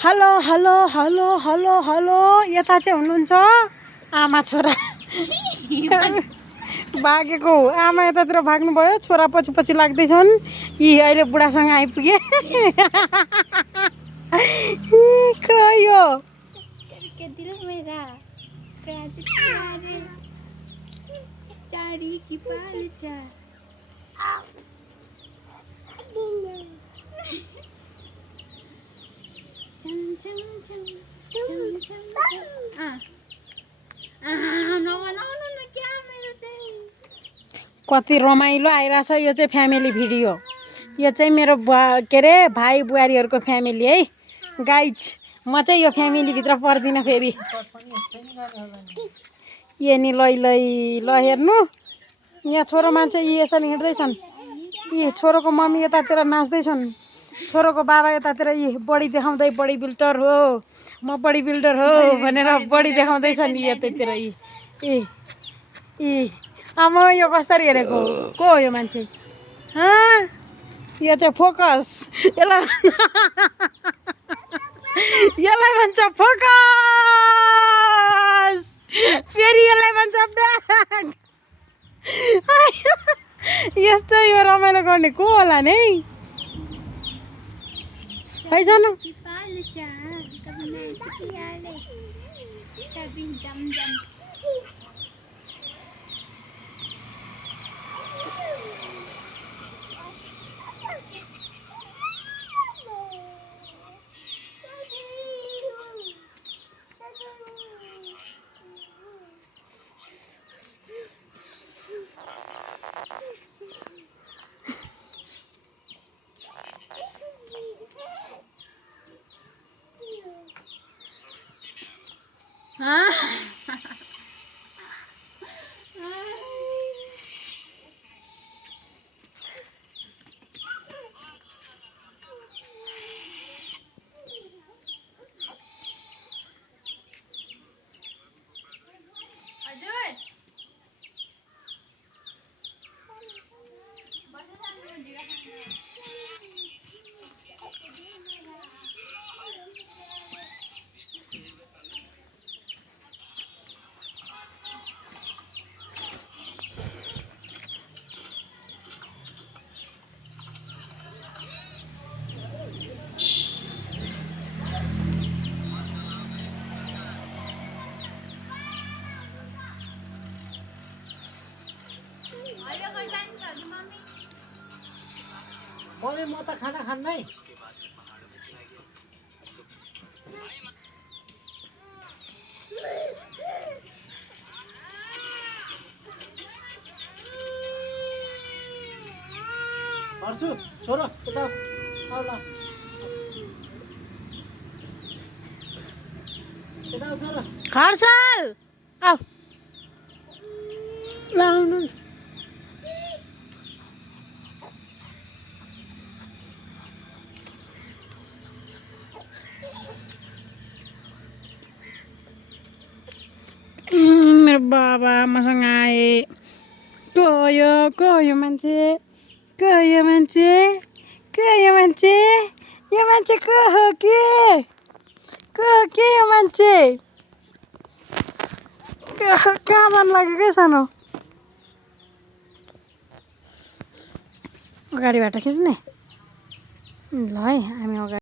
hello hello hello hello hello यता चाहिँ हुनुहुन्छ आमा छोरा भागेको आमा यतातिर भाग्नुभयो छोरा पछि पछि लाग्दैछन् यी अहिले बुढासँग आइपुगे खयो कति रमाइलो आइरहेछ यो चाहिँ फ्यामिली भिडियो यो चाहिँ मेरो के अरे भाइ बुहारीहरूको फ्यामिली है गाइज म चाहिँ यो फ्यामिली भित्र पर्दिनँ फेरि ए नि लै लै ल हेर्नु यहाँ छोरो मान्छे यी यसरी हिँड्दैछन् यी छोरोको मम्मी यतातिर नाच्दैछन् छोरोको बाबा यतातिर यी बडी देखाउँदै बडी बिल्डर हो म बडी बिल्डर हो भनेर बडी देखाउँदैछन् यतातिर यी ए ए आमा यो कसरी हेरेको को हो यो मान्छे यो चाहिँ फोकस यसलाई भन्छ फोकस फेरि यसलाई भन्छ ब्याग यस्तो यो रमाइलो गर्ने को होला नि है जानु मम्मी म त खाना खान्नै हर्षु छोरो यता आऊ ल यता आऊ छोरो हर्षल आऊ ल आउनु मेरो बाबा मसँग आए को हो यो मान्छे को हो यो मान्छे को हो यो मान्छे को हो के यो मान्छे कहाँ जानु लाग्यो के सानो अगाडिबाट खिच्ने ल है हामी अगाडि